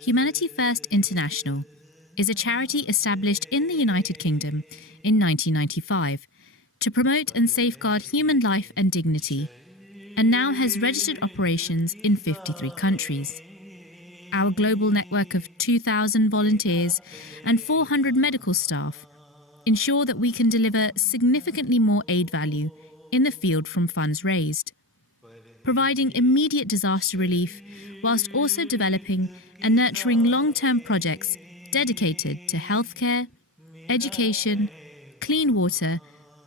Humanity First International is a charity established in the United Kingdom in 1995 to promote and safeguard human life and dignity, and now has registered operations in 53 countries. Our global network of 2,000 volunteers and 400 medical staff ensure that we can deliver significantly more aid value in the field from funds raised, providing immediate disaster relief whilst also developing and nurturing long-term projects dedicated to healthcare, education, clean water,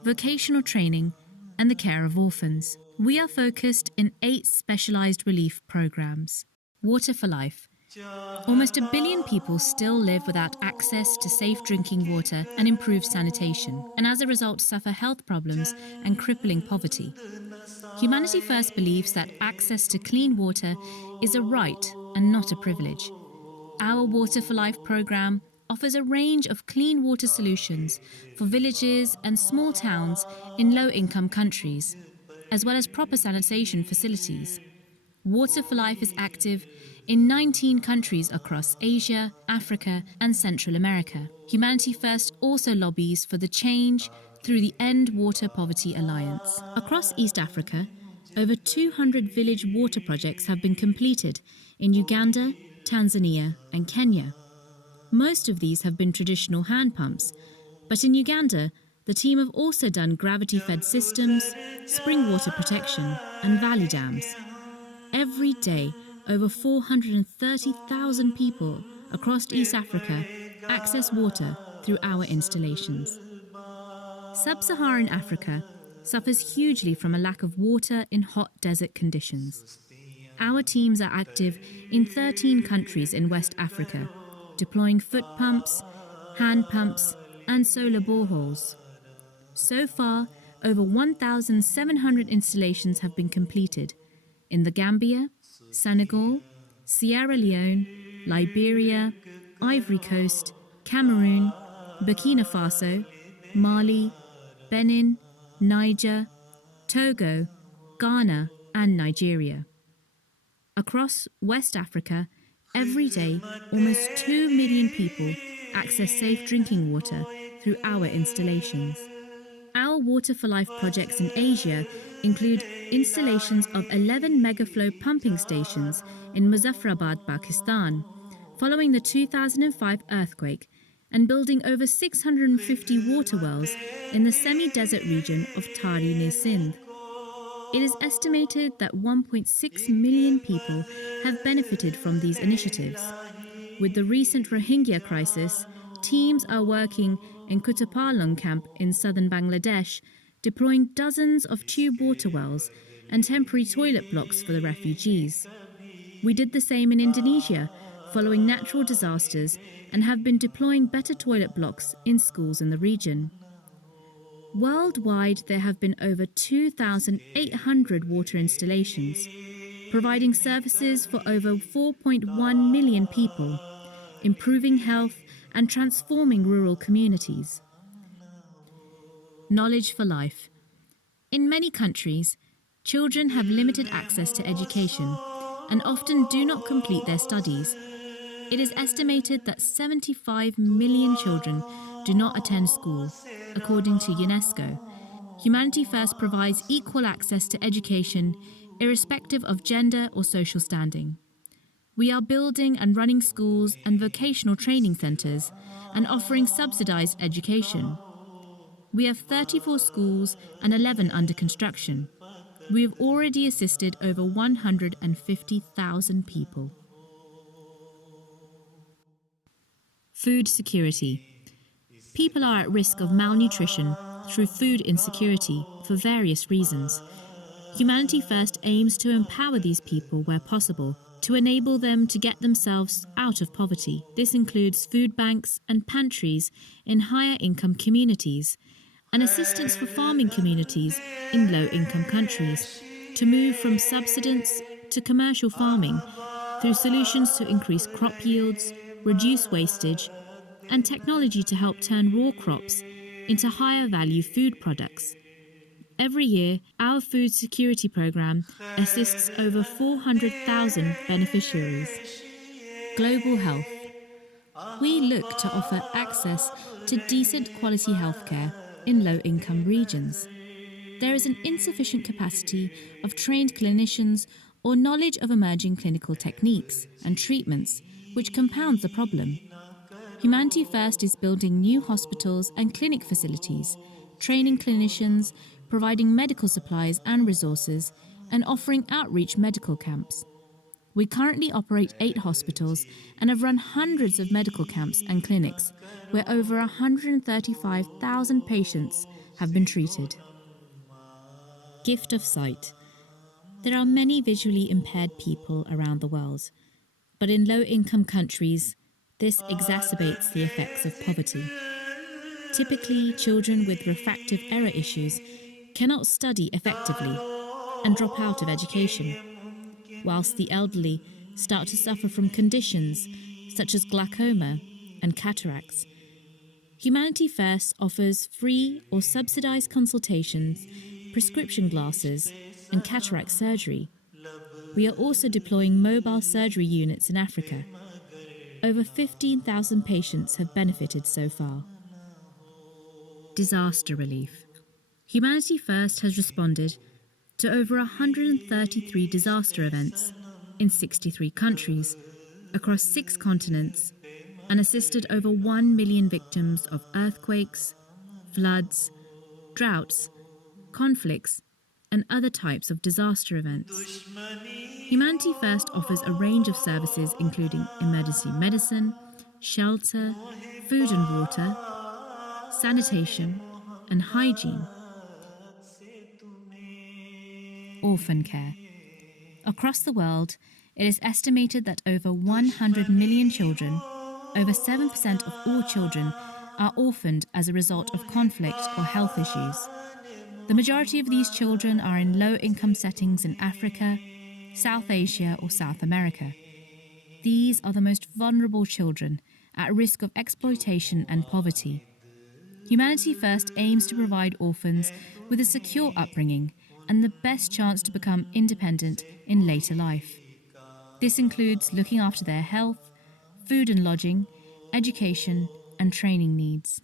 vocational training, and the care of orphans. We are focused in 8 specialised relief programmes. Water for Life. Almost 1 billion people still live without access to safe drinking water and improved sanitation, and as a result suffer health problems and crippling poverty. Humanity First believes that access to clean water is a right and not a privilege. Our Water for Life programme offers a range of clean water solutions for villages and small towns in low-income countries, as well as proper sanitation facilities. Water for Life is active in 19 countries across Asia, Africa, and Central America. Humanity First also lobbies for the change through the End Water Poverty Alliance. Across East Africa, over 200 village water projects have been completed in Uganda, Tanzania, and Kenya. Most of these have been traditional hand pumps, but in Uganda, the team have also done gravity-fed systems, spring water protection, and valley dams. Every day, over 430,000 people across East Africa access water through our installations. Sub-Saharan Africa suffers hugely from a lack of water in hot desert conditions. Our teams are active in 13 countries in West Africa, deploying foot pumps, hand pumps, and solar boreholes. So far, over 1,700 installations have been completed in the Gambia, Senegal, Sierra Leone, Liberia, Ivory Coast, Cameroon, Burkina Faso, Mali, Benin, Niger, Togo, Ghana, and Nigeria. Across West Africa, every day, almost 2 million people access safe drinking water through our installations. Our Water for Life projects in Asia include installations of 11 megaflow pumping stations in Muzaffarabad, Pakistan, following the 2005 earthquake, and building over 650 water wells in the semi-desert region of Tari near Sindh. It is estimated that 1.6 million people have benefited from these initiatives. With the recent Rohingya crisis, teams are working in Kutupalong camp in southern Bangladesh, deploying dozens of tube water wells and temporary toilet blocks for the refugees. We did the same in Indonesia, following natural disasters, and have been deploying better toilet blocks in schools in the region. Worldwide, there have been over 2,800 water installations, providing services for over 4.1 million people, improving health and transforming rural communities. Knowledge for Life. In many countries, children have limited access to education and often do not complete their studies. It is estimated that 75 million children do not attend school, according to UNESCO. Humanity First provides equal access to education, irrespective of gender or social standing. We are building and running schools and vocational training centres and offering subsidised education. We have 34 schools and 11 under construction. We have already assisted over 150,000 people. Food security. People are at risk of malnutrition through food insecurity for various reasons. Humanity First aims to empower these people where possible, to enable them to get themselves out of poverty. This includes food banks and pantries in higher income communities, and assistance for farming communities in low-income countries to move from subsistence to commercial farming through solutions to increase crop yields, reduce wastage, and technology to help turn raw crops into higher value food products. Every year, our food security program assists over 400,000 beneficiaries. Global health. We look to offer access to decent quality healthcare in low-income regions. There is an insufficient capacity of trained clinicians or knowledge of emerging clinical techniques and treatments, which compounds the problem. Humanity First is building new hospitals and clinic facilities, training clinicians, providing medical supplies and resources, and offering outreach medical camps. We currently operate 8 hospitals and have run hundreds of medical camps and clinics where over 135,000 patients have been treated. Gift of sight. There are many visually impaired people around the world, but in low-income countries, this exacerbates the effects of poverty. Typically, children with refractive error issues cannot study effectively and drop out of education, whilst the elderly start to suffer from conditions such as glaucoma and cataracts. Humanity First offers free or subsidised consultations, prescription glasses, and cataract surgery. We are also deploying mobile surgery units in Africa. Over 15,000 patients have benefited so far. Disaster relief. Humanity First has responded to over 133 disaster events in 63 countries across 6 continents and assisted over 1 million victims of earthquakes, floods, droughts, conflicts, and other types of disaster events. Humanity First offers a range of services including emergency medicine, shelter, food and water, sanitation, and hygiene. Orphan care. Across the world, it is estimated that over 100 million children, over 7% of all children, are orphaned as a result of conflict or health issues. The majority of these children are in low-income settings in Africa, South Asia, or South America. These are the most vulnerable children at risk of exploitation and poverty. Humanity First aims to provide orphans with a secure upbringing and the best chance to become independent in later life. This includes looking after their health, food and lodging, education, and training needs.